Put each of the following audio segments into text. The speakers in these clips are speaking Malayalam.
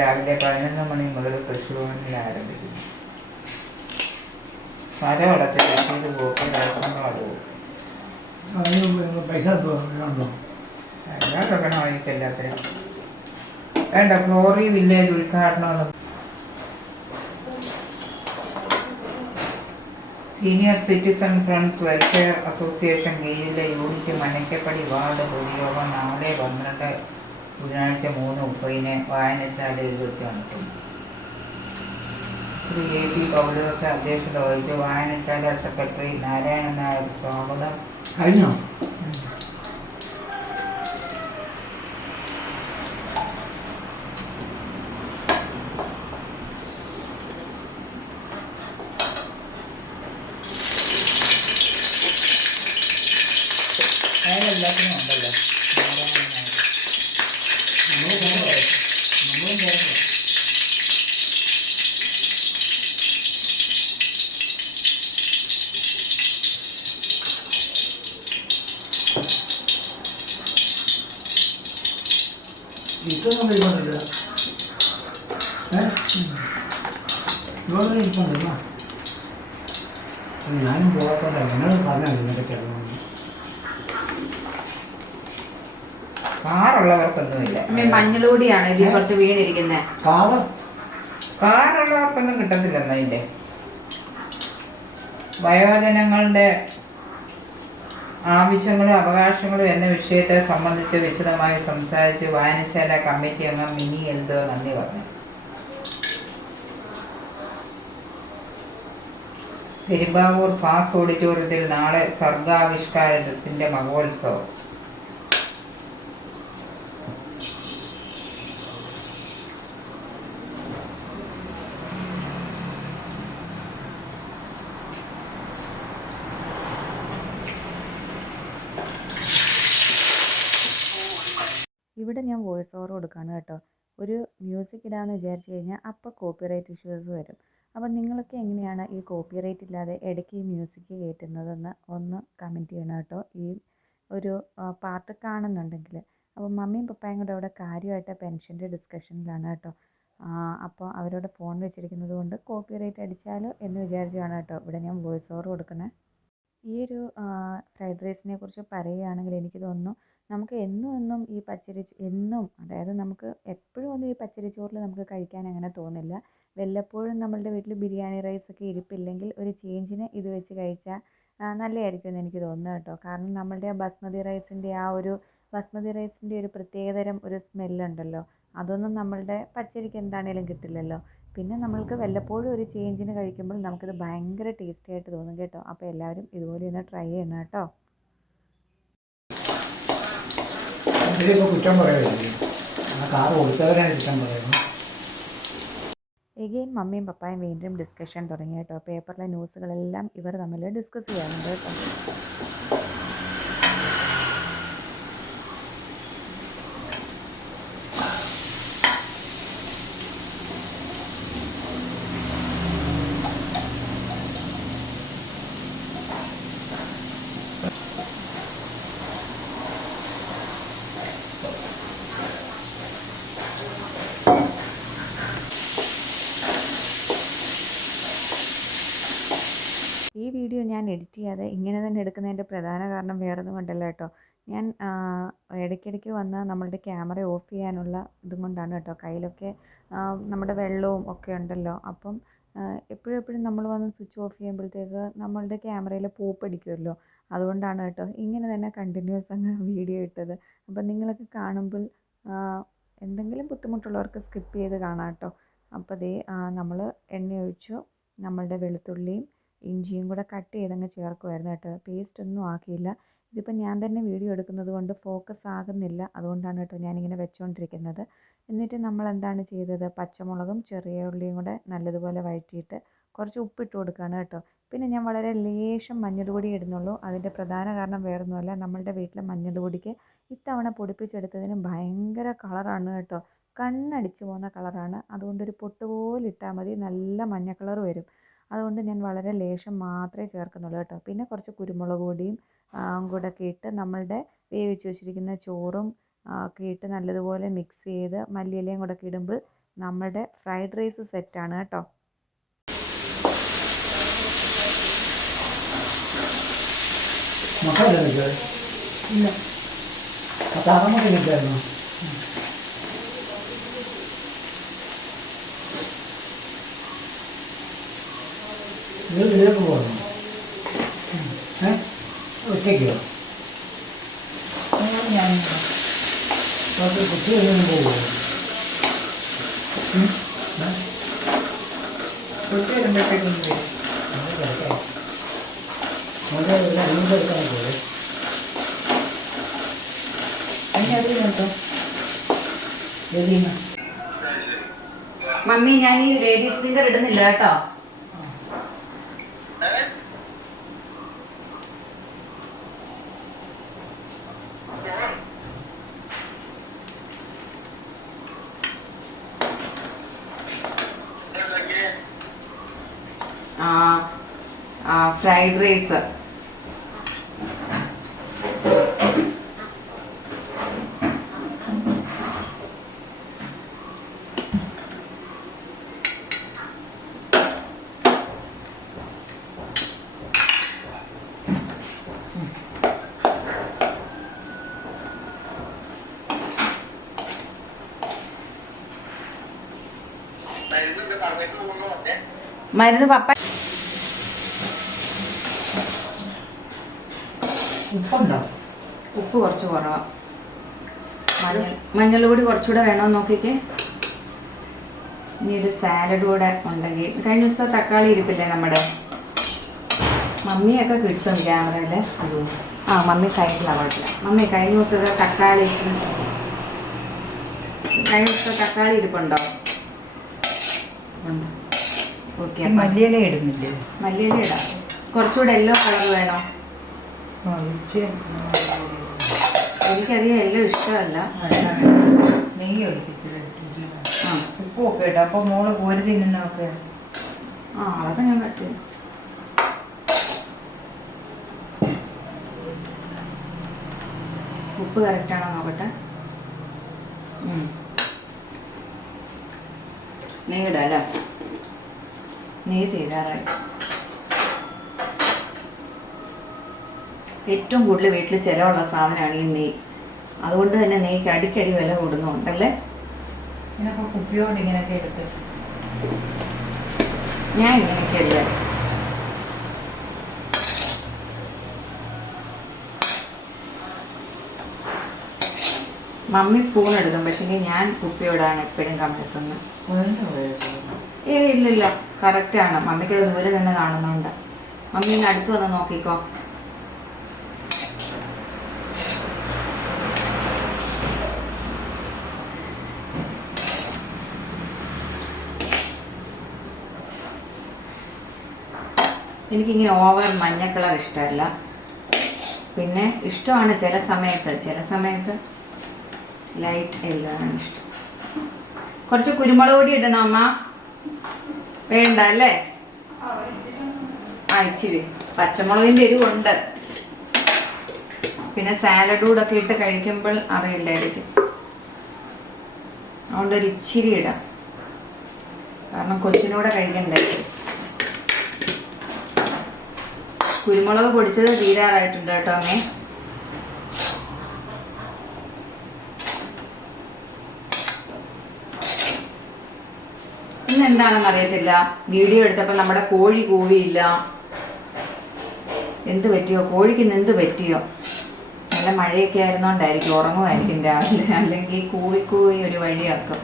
രാവിലെ 11 മണി മുതൽ കൃഷിഭവനിൽ ആരംഭിക്കുന്നു. മരം അടച്ച് രസീത് പോക്ക് ദിവസങ്ങളാടും. പൈസ ഉണ്ടോ? എല്ലാം വെക്കണമായിരിക്കും എല്ലാത്തിനും. വേണ്ട ഫ്ലോറി വില്ലേജ് ഉദ്ഘാടനം. Senior citizen friends welfare association കീഴിലെ യൂണിറ്റ് മനക്കപ്പടി വാർഡ് പൊതുയോഗം നാളെ 12 ബുധനാഴ്ച 3:30 വായനശാലയിൽ വെച്ച് നടത്തുന്നു. ശ്രീ AP പൗലോസ് അധ്യക്ഷത വഹിച്ച് വായനശാല സെക്രട്ടറി നാരായണൻ നായർ സ്വാഗതം. കഴിഞ്ഞോ? എല്ലാത്തിനും ഉണ്ടല്ലോ. നമ്മളും പോകുന്നു. ഇതൊന്നും കഴിക്കുന്നില്ല. ഇതൊന്നും ഇരിക്കുന്നില്ല. ഞാനും പോകാത്തോണ്ട് എന്നോട് പറഞ്ഞാൽ ഇതിനൊക്കെ കാറുള്ളവർക്കൊന്നുമില്ല. മഞ്ഞളൂടിയാണ് ഇതിൽ കുറച്ച് വീണിരിക്കുന്നത്. കാറുള്ളവർക്കൊന്നും കിട്ടത്തില്ലെന്ന്. അതിൻ്റെ വയോജനങ്ങളുടെ ആവശ്യങ്ങളും അവകാശങ്ങളും എന്ന വിഷയത്തെ സംബന്ധിച്ച് വിശദമായി സംസാരിച്ച് വായനശാല കമ്മിറ്റി അംഗം മിനി എൽദോ നന്ദി പറഞ്ഞു. പെരുമ്പാവൂർ ഫാസ് ഓഡിറ്റോറിയത്തിൽ നാളെ സർഗാവിഷ്കാരത്തിന്റെ മഹോത്സവം. ഇവിടെ ഞാൻ വോയിസ് ഓവർ കൊടുക്കുകയാണ് കേട്ടോ. ഒരു മ്യൂസിക് ഇടാമെന്ന് വിചാരിച്ചു കഴിഞ്ഞാൽ അപ്പോൾ കോപ്പിറൈറ്റ് ഇഷ്യൂസ് വരും. അപ്പം നിങ്ങളൊക്കെ എങ്ങനെയാണ് ഈ കോപ്പിറൈറ്റ് ഇല്ലാതെ ഇടയ്ക്ക് ഈ മ്യൂസിക് കയറ്റുന്നതെന്ന് ഒന്ന് കമൻറ്റ് ചെയ്യണം കേട്ടോ, ഈ ഒരു പാർട്ട് കാണുന്നുണ്ടെങ്കിൽ. അപ്പോൾ മമ്മിയും പപ്പായും കൂടെ അവിടെ കാര്യമായിട്ട് പെൻഷൻ്റെ ഡിസ്കഷനിലാണ് കേട്ടോ. അപ്പോൾ അവരോട് ഫോൺ വെച്ചിരിക്കുന്നത് കൊണ്ട് കോപ്പിറൈറ്റ് അടിച്ചാലോ എന്ന് വിചാരിച്ചാണ് കേട്ടോ ഇവിടെ ഞാൻ വോയിസ് ഓവർ കൊടുക്കുന്നത്. ഈ ഒരു ഫ്രൈഡ് റൈസിനെ കുറിച്ച് പറയുകയാണെങ്കിൽ എനിക്ക് തോന്നുന്നു നമുക്ക് എന്നും ഈ എന്നും, അതായത് നമുക്ക് എപ്പോഴും ഒന്നും ഈ പച്ചരിച്ചോറിൽ നമുക്ക് കഴിക്കാൻ അങ്ങനെ തോന്നില്ല. വല്ലപ്പോഴും നമ്മളുടെ വീട്ടിൽ ബിരിയാണി റൈസൊക്കെ ഇരിപ്പില്ലെങ്കിൽ ഒരു ചേഞ്ചിന് ഇത് വെച്ച് കഴിച്ചാൽ നല്ലതായിരിക്കും എന്ന് എനിക്ക് തോന്നുന്നു കേട്ടോ. കാരണം നമ്മളുടെ ബസ്മതി റൈസിൻ്റെ ഒരു പ്രത്യേകതരം ഒരു സ്മെല്ലുണ്ടല്ലോ, അതൊന്നും നമ്മളുടെ പച്ചരിക്ക് എന്താണേലും കിട്ടില്ലല്ലോ. പിന്നെ നമ്മൾക്ക് വല്ലപ്പോഴും ഒരു ചേഞ്ചിന് കഴിക്കുമ്പോൾ നമുക്കിത് ഭയങ്കര ടേസ്റ്റി ആയിട്ട് തോന്നും കേട്ടോ. അപ്പോൾ എല്ലാവരും ഇതുപോലെ ഒന്ന് ട്രൈ ചെയ്യണം കേട്ടോ. കുറ്റം പറയുന്നത് കാറ് കൊടുത്തവരാണ് കുറ്റം പറയുന്നത്. എഗെയിൻ മമ്മിയും പപ്പായും വീണ്ടും ഡിസ്കഷൻ തുടങ്ങി കേട്ടോ. പേപ്പറിലെ ന്യൂസുകളെല്ലാം ഇവർ തമ്മിൽ ഡിസ്കസ് ചെയ്യാറുണ്ട് കേട്ടോ. ഈ വീഡിയോ ഞാൻ എഡിറ്റ് ചെയ്യാതെ ഇങ്ങനെ തന്നെ എടുക്കുന്നതിൻ്റെ പ്രധാന കാരണം വേറൊന്നും കൊണ്ടല്ല കേട്ടോ. ഞാൻ ഇടയ്ക്കിടയ്ക്ക് വന്ന് നമ്മളുടെ ക്യാമറ ഓഫ് ചെയ്യാനുള്ള ഇതും കൊണ്ടാണ് കേട്ടോ. കയ്യിലൊക്കെ നമ്മുടെ വെള്ളവും ഒക്കെ ഉണ്ടല്ലോ. അപ്പം എപ്പോഴും നമ്മൾ വന്ന് സ്വിച്ച് ഓഫ് ചെയ്യുമ്പോഴത്തേക്ക് നമ്മളുടെ ക്യാമറയിൽ പൂപ്പടിക്കുമല്ലോ. അതുകൊണ്ടാണ് കേട്ടോ ഇങ്ങനെ തന്നെ കണ്ടിന്യൂസ് അങ്ങ് വീഡിയോ ഇട്ടത്. അപ്പം നിങ്ങളൊക്കെ കാണുമ്പോൾ എന്തെങ്കിലും ബുദ്ധിമുട്ടുള്ളവർക്ക് സ്കിപ്പ് ചെയ്ത് കാണാം കേട്ടോ. അപ്പോൾ ദേ നമ്മൾ എണ്ണ ഒഴിച്ചു, നമ്മളുടെ വെളുത്തുള്ളിയും ഇഞ്ചിയും കൂടെ കട്ട് ചെയ്തങ്ങ് ചേർക്കുമായിരുന്നു കേട്ടോ. പേസ്റ്റ് ഒന്നും ആക്കിയില്ല. ഇതിപ്പോൾ ഞാൻ തന്നെ വീഡിയോ എടുക്കുന്നത് കൊണ്ട് ഫോക്കസ് ആകുന്നില്ല, അതുകൊണ്ടാണ് കേട്ടോ ഞാനിങ്ങനെ വെച്ചുകൊണ്ടിരിക്കുന്നത്. എന്നിട്ട് നമ്മൾ എന്താണ് ചെയ്തത്, പച്ചമുളകും ചെറിയ ഉള്ളിയും കൂടെ നല്ലതുപോലെ വഴറ്റിയിട്ട് കുറച്ച് ഉപ്പിട്ട് കൊടുക്കുകയാണ് കേട്ടോ. പിന്നെ ഞാൻ വളരെ ലേശം മഞ്ഞൾപ്പൊടി ഇടുന്നുള്ളൂ. അതിൻ്റെ പ്രധാന കാരണം വേറൊന്നുമല്ല, നമ്മളുടെ വീട്ടിലെ മഞ്ഞൾപ്പൊടിക്ക് ഇത്തവണ പൊടിപ്പിച്ചെടുത്തതിന് ഭയങ്കര കളറാണ് കേട്ടോ. കണ്ണടിച്ച് പോകുന്ന കളറാണ്. അതുകൊണ്ടൊരു പൊട്ട് പോലെ ഇട്ടാൽ മതി, നല്ല മഞ്ഞ കളർ വരും. അതുകൊണ്ട് ഞാൻ വളരെ ലേശം മാത്രമേ ചേർക്കുന്നുള്ളൂ കേട്ടോ. പിന്നെ കുറച്ച് കുരുമുളക് പൊടിയും കൂടെ ഒക്കെ ഇട്ട് നമ്മളുടെ വേവിച്ച് വെച്ചിരിക്കുന്ന ചോറും ഒക്കെ ഇട്ട് നല്ലതുപോലെ മിക്സ് ചെയ്ത് മല്ലിയിലയും കൂടെ ഒക്കെ ഇടുമ്പോൾ നമ്മുടെ ഫ്രൈഡ് റൈസ് സെറ്റാണ് കേട്ടോ. മസാല ഇല്ല, താറമൊക്കെ ഇല്ലായിരുന്നു. ഇതിലേക്ക് പോകണം. ഒറ്റയ്ക്കോ? ഞാൻ കുട്ടി കഴിഞ്ഞൊന്നും പോകുമോ? കുട്ടി വരുമ്പോഴത്തേക്കും വരും. എടുക്കാൻ പോലെ അതിന് അത് കേട്ടോ. മമ്മി ഞാൻ ഈ ലേഡീസ് ഫിംഗർ ഇടുന്നില്ല കേട്ടോ. Fried rice. മരുന്ന് പപ്പ ഉപ്പുണ്ടോ? ഉപ്പ് കുറച്ച് കുറവാണ്. മഞ്ഞൾ പൊടി കുറച്ചുകൂടെ വേണമെന്ന് നോക്കിക്കേ. ഇനി ഒരു സാലഡ് കൂടെ ഉണ്ടെങ്കിൽ. കഴിഞ്ഞ ദിവസത്തെ തക്കാളി ഇരിപ്പില്ലേ നമ്മുടെ, മമ്മിയൊക്കെ കിട്ടും ക്യാമറയിൽ. മമ്മി സൈഡിലാണ് കുഴപ്പമില്ല. മമ്മി കഴിഞ്ഞ ദിവസത്തെ തക്കാളി ഇരിപ്പുണ്ടോ? ഓക്കെ, മല്ലിയില ഇടുന്നില്ലേ? മല്ലിയില ഇടാം. കുറച്ചുകൂടെ യെല്ലോ കളർ വേണോ? എനിക്കധികം യെല്ലോ ഇഷ്ടമല്ല. നെയ്യ് ഒഴിച്ചിട്ടില്ല. ഉപ്പൊക്കെ ഇടാം. അപ്പോൾ മോള് കോരി തിന്നുന്നൊക്കെ. അതൊക്കെ ഞാൻ പറ്റും. ഉപ്പ് കറക്റ്റാണോ നോക്കട്ടെ. നെയ്യ് ഇടാം അല്ലേ? നെയ്യ് തീരാറായി. ഏറ്റവും കൂടുതൽ വീട്ടിൽ ചിലവുള്ള സാധനമാണ് ഈ നെയ്യ്. അതുകൊണ്ട് തന്നെ നെയ്ക്ക് അടിക്കടി വില കൂടുന്നുണ്ടല്ലേ? ഇങ്ങനൊക്കെ കുപ്പിയോട് ഇങ്ങനെയൊക്കെ എടുത്ത് ഞാൻ ഇങ്ങനെയൊക്കെയല്ലേ. മമ്മി സ്പൂൺ എടുക്കും, പക്ഷേ ഞാൻ കുപ്പിയോടാണ് എപ്പോഴും കണ്ടെത്തുന്നത്. ഇല്ലില്ല, കറക്റ്റാണ്. മമ്മിക്ക് അത് ദൂരെ നിന്ന് കാണുന്നുണ്ട്. മമ്മി ഇന്ന് അടുത്ത് വന്ന് നോക്കിക്കോ. എനിക്കിങ്ങനെ ഓവർ മഞ്ഞ കളർ ഇഷ്ടമല്ല. പിന്നെ ഇഷ്ടമാണ് ചില സമയത്ത് ലൈറ്റ് യെല്ലോ ആണ് ഇഷ്ടം. കുറച്ച് കുരുമുളക് പൊടി ഇടണം അമ്മ? വേണ്ട അല്ലേ? ഇച്ചിരി പച്ചമുളകിൻ്റെ എരിവുണ്ട്. പിന്നെ സാലഡ് കൂടൊക്കെ ഇട്ട് കഴിക്കുമ്പോൾ അറിയില്ലായിരിക്കും. അതുകൊണ്ട് ഒരു ഇച്ചിരി ഇടാം, കാരണം കൊച്ചിനൂടെ കഴിക്കണ്ടായിരിക്കും. കുരുമുളക് പൊടിച്ചത് തീരാറായിട്ടുണ്ട് കേട്ടോ അമ്മേ. ഇന്ന് എന്താണെന്ന് അറിയത്തില്ല, വീഡിയോ എടുത്തപ്പോൾ നമ്മുടെ കോഴി കൂവിയില്ല. എന്ത് പറ്റിയോ കോഴിക്ക്? ഇന്ന് എന്ത് പറ്റിയോ? നല്ല മഴയൊക്കെ ആയിരുന്നോണ്ടായിരിക്കും, ഉറങ്ങുമായിരിക്കും രാവിലെ. അല്ലെങ്കിൽ കൂവി കൂവി ഒരു വഴിയാക്കും.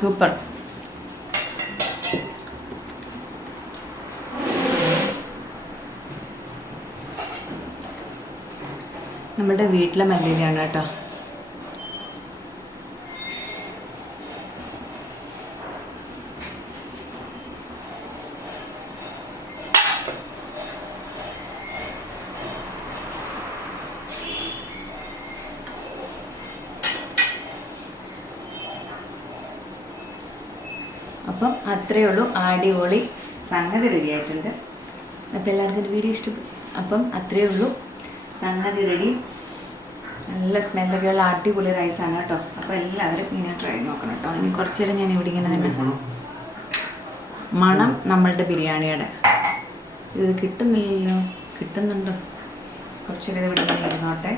സൂപ്പർ. നമ്മുടെ വീട്ടിലെ മല്ലിയിലയാണ് കേട്ടോ. അപ്പം അത്രയേ ഉള്ളൂ, അടിപൊളി സംഗതി റെഡി ആയിട്ടുണ്ട്. അപ്പോൾ എല്ലാവർക്കും ഒരു വീഡിയോ ഇഷ്ടപ്പെട്ടു. അപ്പം അത്രയേ ഉള്ളൂ, സംഗതി റെഡി. നല്ല സ്മെല്ലൊക്കെ ഉള്ള അടിപൊളി റൈസാണ് കേട്ടോ. അപ്പോൾ എല്ലാവരും ഇങ്ങനെ ട്രൈ നോക്കണം കേട്ടോ. അതിന് കുറച്ച് നേരം ഞാൻ ഇവിടെ ഇങ്ങനെ തന്നെ മണം നമ്മളുടെ ബിരിയാണിയുടെ ഇത് കിട്ടുന്നില്ലല്ലോ, കിട്ടുന്നുണ്ടോ? കുറച്ച് നേരം ഇവിടെ ഇങ്ങനെ ഇരുന്നോട്ടെ.